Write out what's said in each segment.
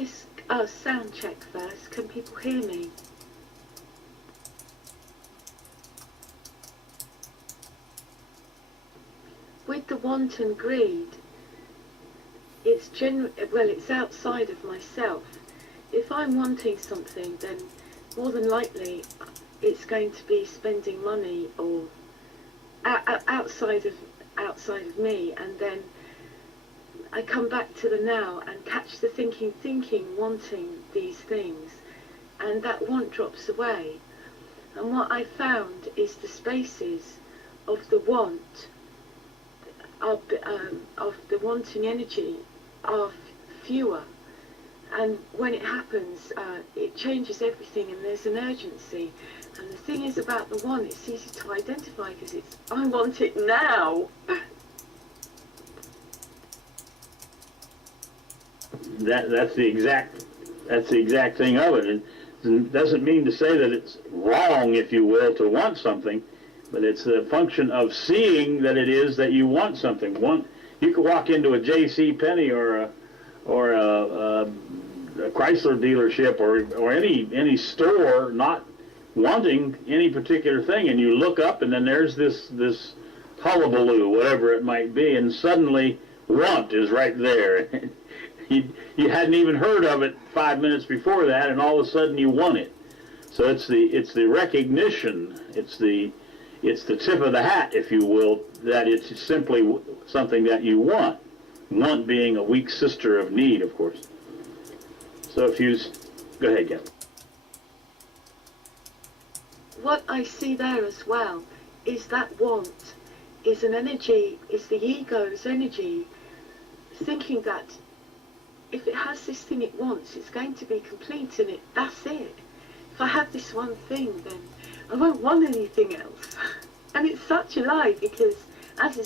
this sound check first. Can people hear me? With the want and greed, it's outside of myself. If I'm wanting something, then more than likely it's going to be spending money or outside of me, and then I come back to the now and catch the thinking, wanting these things, and that want drops away. And what I found is the spaces of the want, of the wanting energy, are fewer. And when it happens, it changes everything, and there's an urgency. And the thing is about the one, it's easy to identify because it's, I want it now. That's the exact thing of it. It doesn't mean to say that it's wrong, if you will, to want something, but it's a function of seeing that it is that you want something. You could walk into a J.C. Penney or a Chrysler dealership or any store not wanting any particular thing, and you look up and then there's this hullabaloo, whatever it might be, and suddenly want is right there. You hadn't even heard of it 5 minutes before that, and all of a sudden you want it. So it's the recognition, it's the tip of the hat, if you will, that it's simply something that you want. Want being a weak sister of need, of course. So if you go ahead, Gavin. What I see there as well is that want is an energy, is the ego's energy, thinking that if it has this thing it wants, it's going to be complete, and that's it. If I have this one thing, then I won't want anything else. And it's such a lie, because as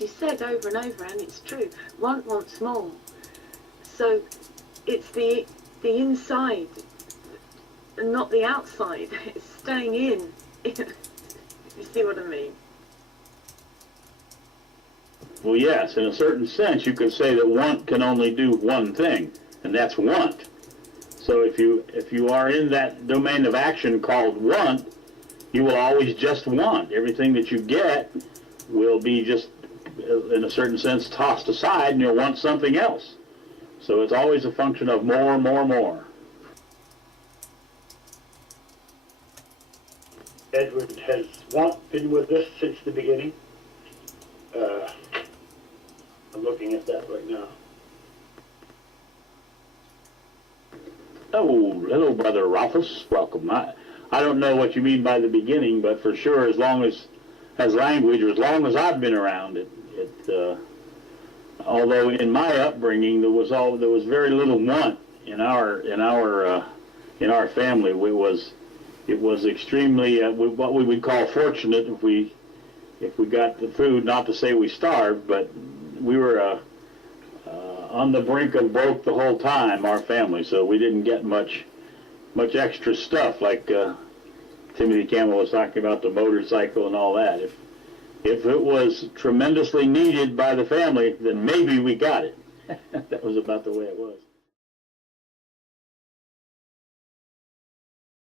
you said over and over, and it's true, want wants more. So it's the inside and not the outside. It's staying in. You see what I mean? Well, yes, in a certain sense, you could say that want can only do one thing, and that's want. So if you are in that domain of action called want, you will always just want. Everything that you get will be just, in a certain sense, tossed aside, and you'll want something else. So it's always a function of more, more, more. Edward, has want been with us since the beginning? I'm looking at that right now. Oh, hello, Brother Ralphus. Welcome. I don't know what you mean by the beginning, but for sure, as long as language, or as long as I've been around, although in my upbringing there was very little want in our family. It was extremely what we would call fortunate if we got the food. Not to say we starved, but we were on the brink of broke the whole time, our family. So we didn't get much extra stuff like Timothy Campbell was talking about, the motorcycle and all that. If it was tremendously needed by the family, then maybe we got it. That was about the way it was.